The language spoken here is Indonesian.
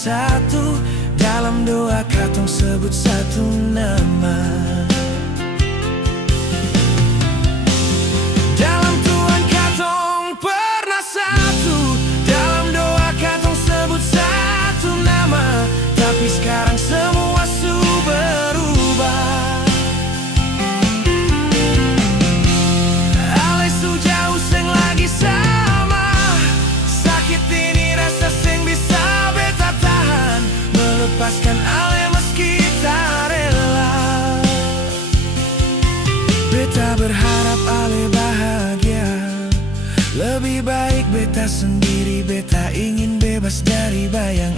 bersatu. Dalam doa katong sebut satu nama. Dalam Tuhan katong pernah satu. Dalam doa katong sebut satu nama. Tapi sekarang semua berubah. Ale sejauh seng lagi sama. Sakit ini rasa seng bisa beta tahan. Melepaskan ale meski tak rela. Beta berharap ale bahagia. Lebih baik beta sendiri. Beta ingin bebas dari bayang